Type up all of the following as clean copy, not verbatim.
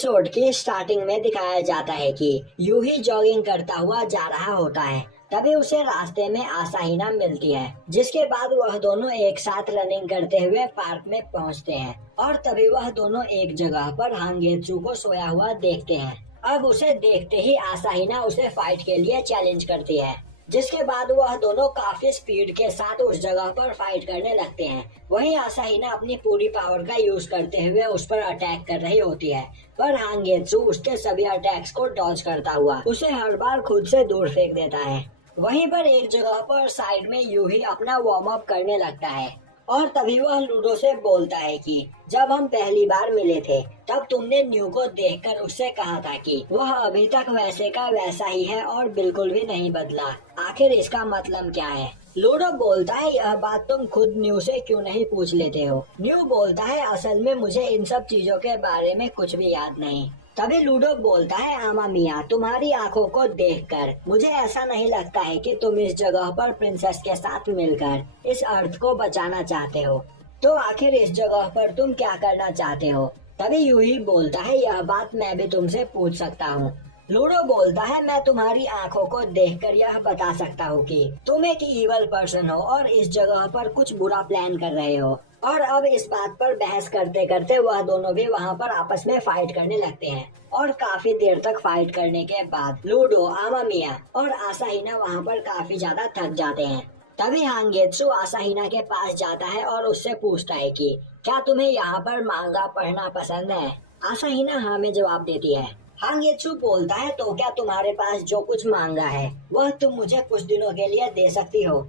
Episode की starting में दिखाया जाता है कि यूही जॉगिंग करता हुआ जा रहा होता है। तभी उसे रास्ते में आसाहिना मिलती है, जिसके बाद वह दोनों एक साथ रनिंग करते हुए पार्क में पहुंचते हैं और तभी वह दोनों एक जगह पर हांगेत्सु को सोया हुआ देखते हैं। अब उसे देखते ही आसाहिना उसे फाइट के लिए चैलेंज करती है, जिसके बाद वह दोनों काफी स्पीड के साथ उस जगह पर फाइट करने लगते हैं। वहीं आसाहिना अपनी पूरी पावर का यूज करते हुए उस पर अटैक कर रही होती है, पर हांगेत्सु उसके सभी अटैक्स को डॉज करता हुआ उसे हर बार खुद से दूर फेंक देता है। वहीं पर एक जगह पर साइड में यूही अपना वार्म अप करने लगता है और तभी वह लूडो से बोलता है कि जब हम पहली बार मिले थे तब तुमने न्यू को देखकर उससे कहा था कि वह अभी तक वैसे का वैसा ही है और बिल्कुल भी नहीं बदला। आखिर इसका मतलब क्या है? लूडो बोलता है यह बात तुम खुद न्यू से क्यों नहीं पूछ लेते हो? न्यू बोलता है असल में मुझे इन सब चीजों के बारे में कुछ भी याद नहीं। तभी लूडो बोलता है आमा मिया, तुम्हारी आंखों को देखकर मुझे ऐसा नहीं लगता है कि तुम इस जगह पर प्रिंसेस के साथ मिलकर इस अर्थ को बचाना चाहते हो। तो आखिर इस जगह पर तुम क्या करना चाहते हो? तभी यूही बोलता है यह बात मैं भी तुमसे पूछ सकता हूँ। लूडो बोलता है मैं तुम्हारी आंखों को देखकर यह बता सकता हूँ कि तुम एक इवल पर्सन हो और इस जगह पर कुछ बुरा प्लान कर रहे हो। और अब इस बात पर बहस करते करते वह दोनों भी वहाँ पर आपस में फाइट करने लगते हैं और काफी देर तक फाइट करने के बाद लूडो, आमामिया और आसाहिना वहाँ पर काफी ज्यादा थक जाते हैं। तभी हांगेत्सु आसाहिना के पास जाता है और उससे पूछता है कि क्या तुम्हें यहाँ पर मांगा पढ़ना पसंद है? आसाहिना हाँ में जवाब देती है। हांगेत्सु बोलता है तो क्या तुम्हारे पास जो कुछ मांगा है वह तुम मुझे कुछ दिनों के लिए दे सकती हो?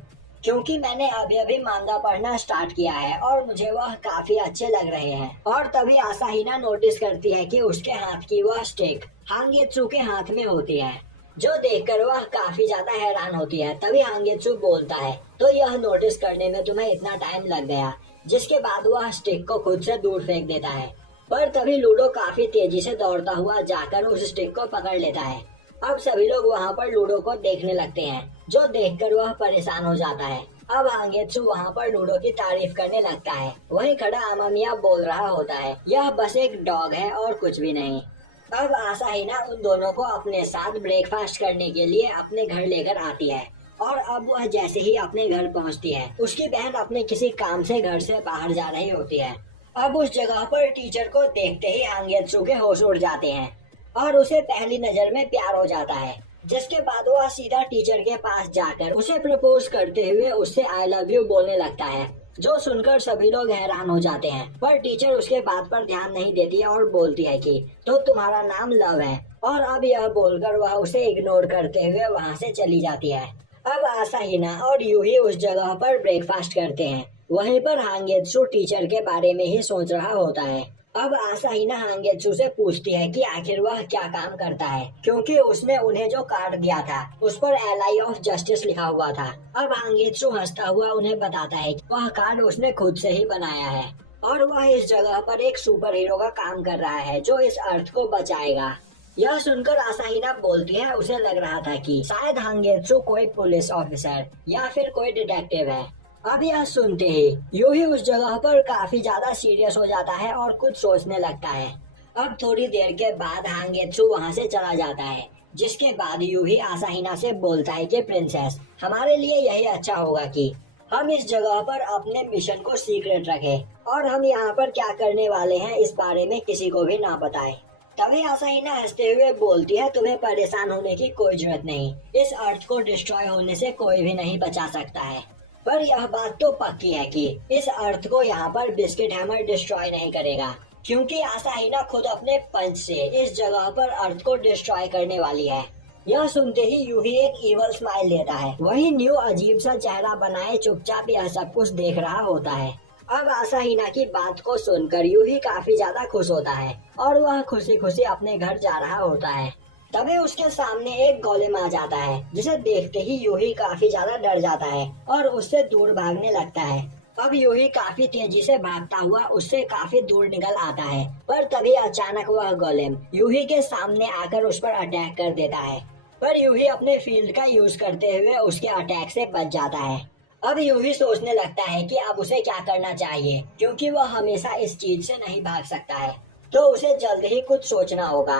क्योंकि मैंने अभी अभी मांगा पढ़ना स्टार्ट किया है और मुझे वह काफी अच्छे लग रहे हैं। और तभी आसाहिना नोटिस करती है कि उसके हाथ की वह स्टिक हांगेत्सु के हाथ में होती है, जो देखकर वह काफी ज्यादा हैरान होती है। तभी हांगेत्सु बोलता है तो यह नोटिस करने में तुम्हें इतना टाइम लग गया, जिसके बाद वह स्टिक को खुद से दूर फेंक देता है। पर तभी लूडो काफी तेजी से दौड़ता हुआ जाकर उस स्टिक को पकड़ लेता है। अब सभी लोग वहाँ पर लूडो को देखने लगते हैं, जो देखकर वह परेशान हो जाता है। अब हांगेत्सु वहाँ पर लूडो की तारीफ करने लगता है। वहीं खड़ा आमामिया बोल रहा होता है यह बस एक डॉग है और कुछ भी नहीं। अब आसाहिना उन दोनों को अपने साथ ब्रेकफास्ट करने के लिए अपने घर लेकर आती है और अब वह जैसे ही अपने घर पहुँचती है उसकी बहन अपने किसी काम से घर से बाहर जा रही होती है। अब उस जगह पर टीचर को देखते ही हांगेत्सु के होश उड़ जाते हैं और उसे पहली नजर में प्यार हो जाता है, जिसके बाद वह सीधा टीचर के पास जाकर उसे प्रपोज करते हुए उससे आई लव यू बोलने लगता है, जो सुनकर सभी लोग हैरान हो जाते हैं। पर टीचर उसके बात पर ध्यान नहीं देती है और बोलती है कि तो तुम्हारा नाम लव है। और अब यह बोलकर वह उसे इग्नोर करते हुए वहाँ से चली जाती है। अब आसाहिना और यूही उस जगह पर ब्रेकफास्ट करते हैं। वहीं पर हांगेत्सु टीचर के बारे में ही सोच रहा होता है। अब आसाहिना हांगेत्सु से पूछती है कि आखिर वह क्या काम करता है, क्योंकि उसने उन्हें जो कार्ड दिया था उस पर एलाई ऑफ जस्टिस लिखा हुआ था। अब हांगेत्सु हंसता हुआ उन्हें बताता है कि वह कार्ड उसने खुद से ही बनाया है और वह इस जगह पर एक सुपर हीरो का काम कर रहा है जो इस अर्थ को बचाएगा। यह सुनकर आसाहिना बोलती है उसे लग रहा था कि शायद हांगेत्सु कोई पुलिस ऑफिसर या फिर कोई डिटेक्टिव है। अब यह सुनते ही यूही उस जगह पर काफी ज्यादा सीरियस हो जाता है और कुछ सोचने लगता है। अब थोड़ी देर के बाद हांगेत्सु वहाँ से चला जाता है, जिसके बाद यूही आसाहिना से बोलता है कि प्रिंसेस, हमारे लिए यही अच्छा होगा कि हम इस जगह पर अपने मिशन को सीक्रेट रखें और हम यहाँ पर क्या करने वाले हैं इस बारे में किसी को भी ना बताएं। तभी आसाहिना हंसते हुए बोलती है तुम्हें परेशान होने की कोई जरूरत नहीं, इस अर्थ को डिस्ट्रॉय होने से कोई भी नहीं बचा सकता है। पर यह बात तो पक्की है कि इस अर्थ को यहाँ पर बिस्किट हैमर डिस्ट्रॉय नहीं करेगा, क्योंकि आसाहिना खुद अपने पंच से इस जगह पर अर्थ को डिस्ट्रॉय करने वाली है। यह सुनते ही यूही एक इवल स्माइल देता है। वहीं न्यू अजीब सा चेहरा बनाए चुपचाप यह सब कुछ देख रहा होता है। अब आसाहिना की बात को सुनकर यूही काफी ज्यादा खुश होता है और वह खुशी खुशी अपने घर जा रहा होता है। तभी उसके सामने एक गोलेम आ जाता है, जिसे देखते ही यूही काफी ज्यादा डर जाता है और उससे दूर भागने लगता है। अब यूही काफी तेजी से भागता हुआ उससे काफी दूर निकल आता है, पर तभी अचानक वह गोलेम यूही के सामने आकर उस पर अटैक कर देता है। पर यूही अपने फील्ड का यूज करते हुए उसके अटैक से बच जाता है। अब यूही सोचने लगता है कि अब उसे क्या करना चाहिए, क्योंकि वह हमेशा इस चीज से नहीं भाग सकता है। तो उसे जल्द ही कुछ सोचना होगा।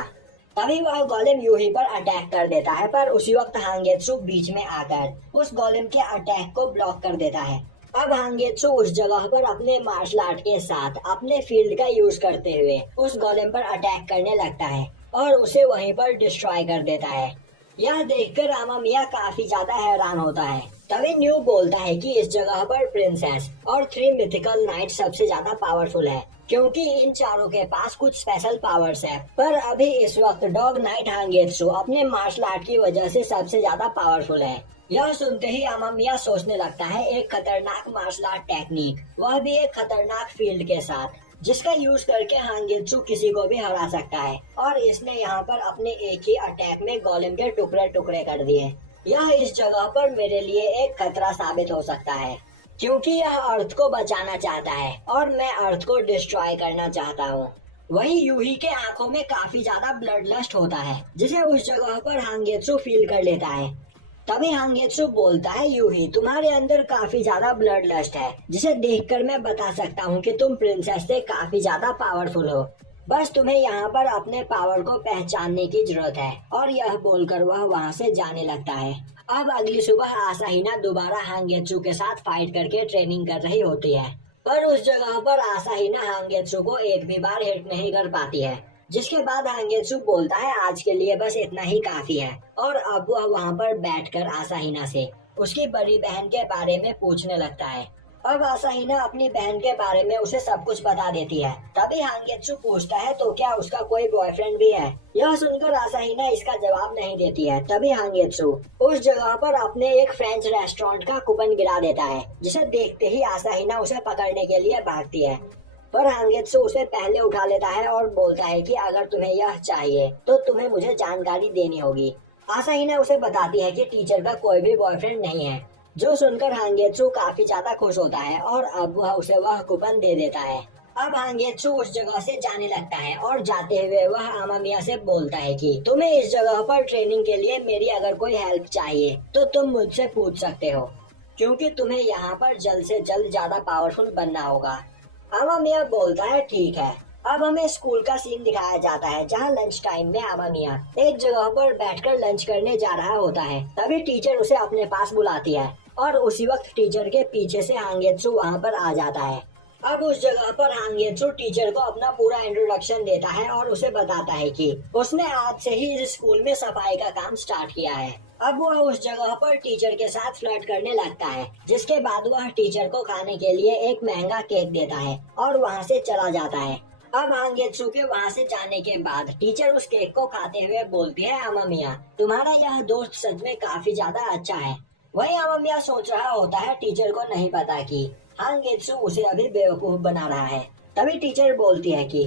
तभी वह गोलेम यूही पर अटैक कर देता है, पर उसी वक्त हांगेत्सु बीच में आकर उस गोलेम के अटैक को ब्लॉक कर देता है। अब हांगेत्सु उस जगह पर अपने मार्शल आर्ट के साथ अपने फील्ड का यूज करते हुए उस गोलेम पर अटैक करने लगता है और उसे वहीं पर डिस्ट्रॉय कर देता है। यह देखकर अमामिया काफी ज्यादा हैरान होता है। तभी न्यू बोलता है कि इस जगह पर प्रिंसेस और 3 मिथिकल नाइट सबसे ज्यादा पावरफुल है, क्योंकि इन चारों के पास कुछ स्पेशल पावर्स है। पर अभी इस वक्त डॉग नाइट हांगेत्सु अपने मार्शल आर्ट की वजह से सबसे ज्यादा पावरफुल है। यह सुनते ही अमामिया सोचने लगता है एक खतरनाक मार्शल आर्ट टेक्निक, वह भी एक खतरनाक फील्ड के साथ, जिसका यूज करके हांगेत्सु किसी को भी हरा सकता है। और इसने यहाँ पर अपने एक ही अटैक में गोलेम के टुकड़े टुकड़े कर दिए। यह इस जगह पर मेरे लिए एक खतरा साबित हो सकता है, क्योंकि यह अर्थ को बचाना चाहता है और मैं अर्थ को डिस्ट्रॉय करना चाहता हूँ। वही यूही के आंखों में काफी ज्यादा ब्लड लस्ट होता है, जिसे उस जगह पर हांगेत्सु फील कर लेता है। तभी हांगेत्सु बोलता है, यूही तुम्हारे अंदर काफी ज्यादा ब्लड लस्ट है, जिसे देखकर मैं बता सकता हूँ कि तुम प्रिंसेस से काफी ज्यादा पावरफुल हो। बस तुम्हें यहाँ पर अपने पावर को पहचानने की जरूरत है। और यह बोलकर वह वहाँ से जाने लगता है। अब अगली सुबह आसाहिना दोबारा हांगेत्सु के साथ फाइट करके ट्रेनिंग कर रही होती है, पर उस जगह पर आसाहिना हांगेत्सु को एक भी बार हिट नहीं कर पाती है। जिसके बाद हांगेत्सु बोलता है आज के लिए बस इतना ही काफी है। और अब वह वहाँ पर बैठकर आसाहिना से उसकी बड़ी बहन के बारे में पूछने लगता है। अब आसाहिना अपनी बहन के बारे में उसे सब कुछ बता देती है। तभी हांगेत्सु पूछता है तो क्या उसका कोई बॉयफ्रेंड भी है। यह सुनकर आसाहिना इसका जवाब नहीं देती है। तभी हांगेत्सु उस जगह पर अपने एक फ्रेंच रेस्टोरेंट का कूपन गिरा देता है, जिसे देखते ही आसाहिना उसे पकड़ने के लिए भागती है। पर हांगेत्सु उसे पहले उठा लेता है और बोलता है कि अगर तुम्हें यह चाहिए तो तुम्हें मुझे जानकारी देनी होगी। आसाहिना उसे बताती है कि टीचर का कोई भी बॉयफ्रेंड नहीं है, जो सुनकर हांगेत्सु काफी ज्यादा खुश होता है और अब वह उसे वह कूपन दे देता है। अब हांगेत्सु उस जगह से जाने लगता है और जाते हुए वह अमामिया से बोलता है कि तुम्हें इस जगह पर ट्रेनिंग के लिए मेरी अगर कोई हेल्प चाहिए तो तुम मुझसे पूछ सकते हो, क्योंकि तुम्हें यहाँ पर जल्द से जल्द ज्यादा पावरफुल बनना होगा। अमामिया बोलता है ठीक है। अब हमें स्कूल का सीन दिखाया जाता है, जहाँ लंच टाइम में अमामिया एक जगह पर बैठकर लंच करने जा रहा होता है। तभी टीचर उसे अपने पास बुलाती है और उसी वक्त टीचर के पीछे से हांगेत्सु वहाँ पर आ जाता है। अब उस जगह पर हांगेत्सु टीचर को अपना पूरा इंट्रोडक्शन देता है और उसे बताता है कि उसने आज से ही इस स्कूल में सफाई का काम स्टार्ट किया है। अब वह उस जगह पर टीचर के साथ फ्लर्ट करने लगता है, जिसके बाद वह टीचर को खाने के लिए एक महंगा केक देता है और वहाँ से चला जाता है। अब हांगेत्सु के वहाँ से जाने के बाद टीचर उस केक को खाते हुए बोलती है, अमामिया तुम्हारा यह दोस्त सच में काफी ज्यादा अच्छा है। वही अमामिया सोच रहा होता है टीचर को नहीं पता कि हांगेत्सु उसे अभी बेवकूफ बना रहा है। तभी टीचर बोलती है कि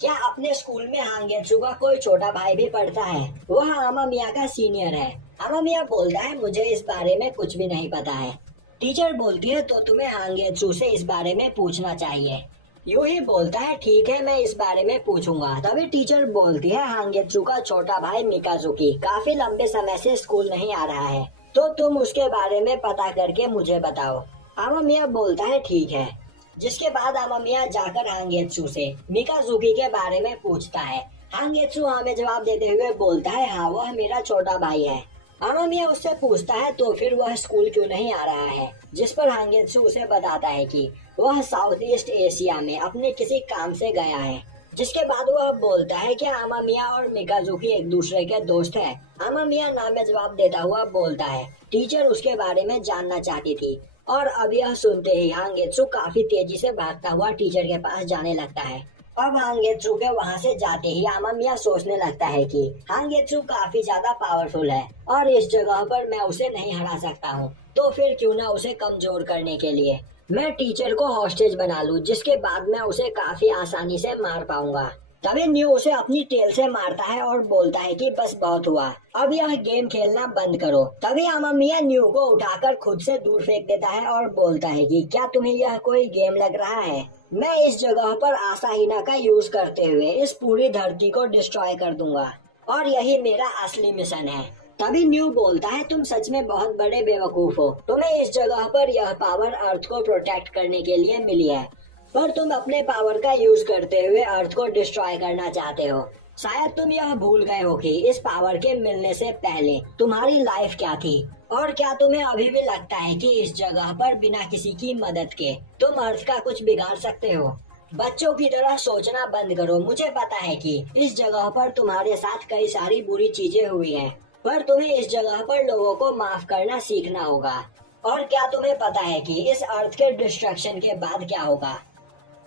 क्या अपने स्कूल में हांगेत्सु का कोई छोटा भाई भी पढ़ता है? वह अमामिया का सीनियर है। अमामिया बोलता है मुझे इस बारे में कुछ भी नहीं पता है। टीचर बोलती है तो तुम्हें हांगेत्सु से इस बारे में पूछना चाहिए। यूही बोलता है ठीक है, मैं इस बारे में पूछूंगा। तभी टीचर बोलती है हांगेत्सु का छोटा भाई मिकाजुकी काफी लंबे समय से स्कूल नहीं आ रहा है, तो तुम उसके बारे में पता करके मुझे बताओ। अमामिया बोलता है ठीक है। जिसके बाद अमामिया जाकर हांगेत्सु से मिकाजुकी के बारे में पूछता है। हांगेत्सु हमें जवाब देते हुए बोलता है हाँ वह मेरा छोटा भाई है। अमामिया उससे पूछता है तो फिर वह स्कूल क्यों नहीं आ रहा है, जिस पर हांगेत्सु उसे बताता है कि वह साउथ ईस्ट एशिया में अपने किसी काम से गया है। जिसके बाद वह बोलता है कि अमामिया और मिकाजुकी एक दूसरे के दोस्त है। अमामिया ना में जवाब देता हुआ बोलता है टीचर उसके बारे में जानना चाहती थी। और अब यह सुनते ही हांगेत्सु काफी तेजी से भागता हुआ टीचर के पास जाने लगता है। अब हांगेत्सु के वहाँ से जाते ही अमामिया सोचने लगता है कि हांगेत्सु काफी ज्यादा पावरफुल है और इस जगह पर मैं उसे नहीं हरा सकता हूँ, तो फिर क्यों ना उसे कमजोर करने के लिए मैं टीचर को हॉस्टेज बना लूं, जिसके बाद मैं उसे काफी आसानी से मार पाऊंगा। तभी न्यू उसे अपनी टेल से मारता है और बोलता है कि बस बहुत हुआ, अब यह गेम खेलना बंद करो। तभी अमामिया न्यू को उठाकर खुद से दूर फेंक देता है और बोलता है कि क्या तुम्हें यह कोई गेम लग रहा है? मैं इस जगह पर आसाहिना का यूज करते हुए इस पूरी धरती को डिस्ट्रॉय कर दूंगा और यही मेरा असली मिशन है। तभी न्यू बोलता है तुम सच में बहुत बड़े बेवकूफ हो, तुम्हें इस जगह पर यह पावर अर्थ को प्रोटेक्ट करने के लिए मिली है, पर तुम अपने पावर का यूज करते हुए अर्थ को डिस्ट्रॉय करना चाहते हो। शायद तुम यह भूल गए हो कि इस पावर के मिलने से पहले तुम्हारी लाइफ क्या थी, और क्या तुम्हें अभी भी लगता है कि इस जगह पर बिना किसी की मदद के तुम अर्थ का कुछ बिगाड़ सकते हो? बच्चों की तरह सोचना बंद करो। मुझे पता है कि इस जगह पर तुम्हारे साथ कई सारी बुरी चीजें हुई हैं, पर तुम्हें इस जगह पर लोगों को माफ करना सीखना होगा। और क्या तुम्हें पता है कि इस अर्थ के डिस्ट्रक्शन के बाद क्या होगा?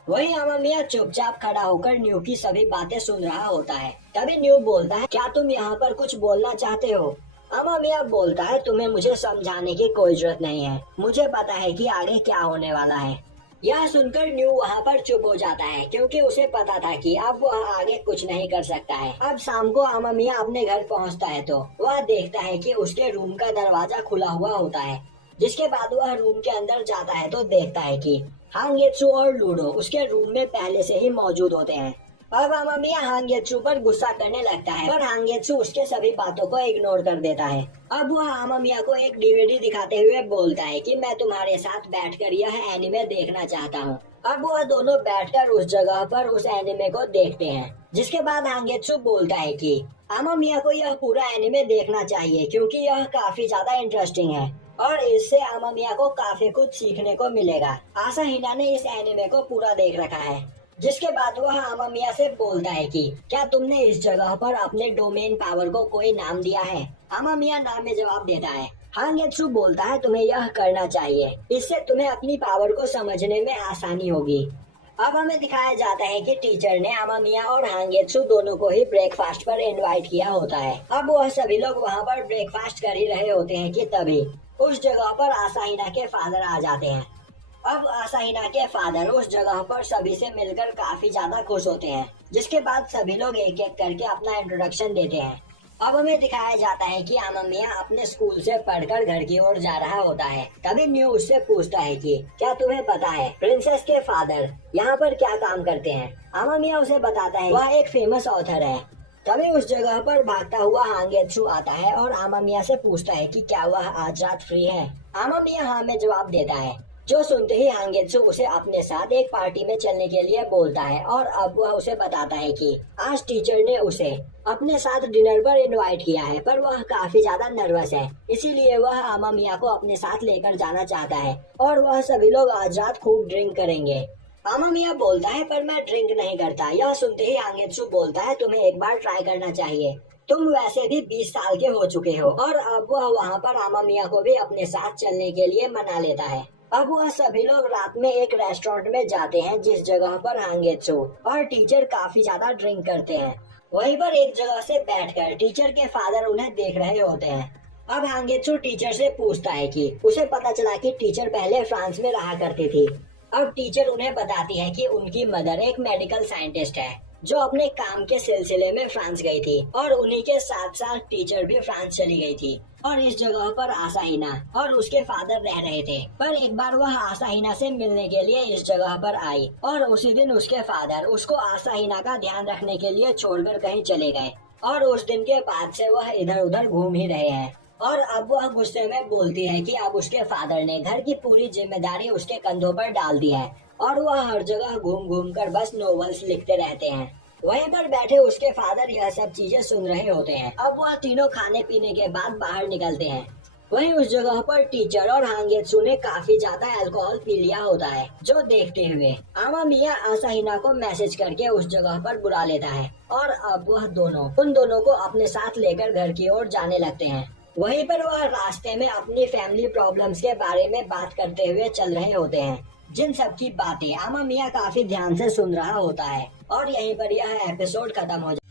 वही अमामिया चुपचाप खड़ा होकर न्यू की सभी बातें सुन रहा होता है। तभी न्यू बोलता है, क्या तुम यहाँ पर कुछ बोलना चाहते हो? अमामिया बोलता है, तुम्हें मुझे समझाने की कोई जरूरत नहीं है, मुझे पता है कि आगे क्या होने वाला है। यह सुनकर न्यू वहाँ पर चुप हो जाता है, क्योंकि उसे पता था कि अब वह आगे कुछ नहीं कर सकता है। अब शाम को अमामिया अपने घर पहुँचता है तो वह देखता है कि उसके रूम का दरवाजा खुला हुआ होता है। जिसके बाद वह रूम के अंदर जाता है तो देखता है कि हांगेत्सु और लूडो उसके रूम में पहले से ही मौजूद होते हैं। अब अमामिया हांगेत्सु पर गुस्सा करने लगता है, पर हांगेत्सु उसके सभी बातों को इग्नोर कर देता है। अब वह अमामिया को एक डीवीडी दिखाते हुए बोलता है कि मैं तुम्हारे साथ बैठकर यह एनिमे देखना चाहता हूँ। अब वह दोनों बैठकर उस जगह पर उस एनिमे को देखते हैं। जिसके बाद हांगेत्सु बोलता है कि अमामिया को यह पूरा एनिमे देखना चाहिए, क्योंकि यह काफी ज्यादा इंटरेस्टिंग है और इससे अमामिया को काफी कुछ सीखने को मिलेगा। आसाहिना ने इस एनिमे को पूरा देख रखा है। जिसके बाद वह अमामिया से बोलता है कि क्या तुमने इस जगह पर अपने डोमेन पावर को कोई नाम दिया है? अमामिया नाम में जवाब देता है। हांगेत्सु बोलता है, तुम्हें यह करना चाहिए, इससे तुम्हें अपनी पावर को समझने में आसानी होगी। अब हमें दिखाया जाता है कि टीचर ने अमामिया और हांगेत्सु दोनों को ही ब्रेकफास्ट पर इनवाइट किया होता है। अब वह सभी लोग वहाँ पर ब्रेकफास्ट कर ही रहे होते हैं कि तभी उस जगह पर आसाहिना के फादर आ जाते हैं। अब आसाहिना के फादर उस जगह पर सभी से मिलकर काफी ज्यादा खुश होते हैं। जिसके बाद सभी लोग एक एक करके अपना इंट्रोडक्शन देते हैं। अब हमें दिखाया जाता है कि अमामिया अपने स्कूल से पढ़कर घर की ओर जा रहा होता है। तभी न्यू उससे पूछता है कि क्या तुम्हें पता है प्रिंसेस के फादर यहाँ पर क्या काम करते हैं? अमामिया उसे बताता है वह एक फेमस ऑथर है। तभी उस जगह पर भागता हुआ हांगेत्सु आता है और अमामिया से पूछता है कि क्या वह आज रात फ्री है? अमामिया हाँ में जवाब देता है। जो सुनते ही हांगेत्सु उसे अपने साथ एक पार्टी में चलने के लिए बोलता है और अब वह उसे बताता है कि आज टीचर ने उसे अपने साथ डिनर पर इनवाइट किया है, पर वह काफी ज्यादा नर्वस है, इसीलिए वह अमामिया को अपने साथ लेकर जाना चाहता है और वह सभी लोग आज रात खूब ड्रिंक करेंगे। अमामिया बोलता है, पर मैं ड्रिंक नहीं करता। यह सुनते ही हांगेत्सु बोलता है, तुम्हें एक बार ट्राई करना चाहिए, तुम वैसे भी 20 साल के हो चुके हो। और अब वह वहाँ पर अमामिया को भी अपने साथ चलने के लिए मना लेता है। अब वह सभी लोग रात में एक रेस्टोरेंट में जाते हैं, जिस जगह पर हांगेत्सु और टीचर काफी ज्यादा ड्रिंक करते हैं। वहीं पर एक जगह से बैठकर टीचर के फादर उन्हें देख रहे होते हैं। अब हांगेत्सु टीचर से पूछता है कि उसे पता चला कि टीचर पहले फ्रांस में रहा करती थी। अब टीचर उन्हें बताती है कि उनकी मदर एक मेडिकल साइंटिस्ट है जो अपने काम के सिलसिले में फ्रांस गई थी, और उन्हीं के साथ साथ टीचर भी फ्रांस चली गई थी और इस जगह पर आसाहिना और उसके फादर रह रहे थे। पर एक बार वह आसाहिना से मिलने के लिए इस जगह पर आई और उसी दिन उसके फादर उसको आसाहिना का ध्यान रखने के लिए छोड़कर कहीं चले गए, और उस दिन के बाद से वह इधर उधर घूम ही रहे हैं। और अब वह गुस्से में बोलती है कि अब उसके फादर ने घर की पूरी जिम्मेदारी उसके कंधों पर डाल दी है और वह हर जगह घूम घूम कर बस नॉवेल्स लिखते रहते हैं। वहीं पर बैठे उसके फादर यह सब चीजें सुन रहे होते हैं। अब वह तीनों खाने पीने के बाद बाहर निकलते हैं। वहीं उस जगह पर टीचर और हांगेत्सु ने काफी ज्यादा अल्कोहल पी लिया होता है, जो देखते हुए अमामिया आसाहिना को मैसेज करके उस जगह पर बुला लेता है और अब वह उन दोनों को अपने साथ लेकर घर की ओर जाने लगते हैं। वहीं पर वह रास्ते में अपनी फैमिली प्रॉब्लम्स के बारे में बात करते हुए चल रहे होते हैं, जिन सब की बातें अमामिया काफी ध्यान से सुन रहा होता है। और यहीं पर यह एपिसोड खत्म हो जाता है।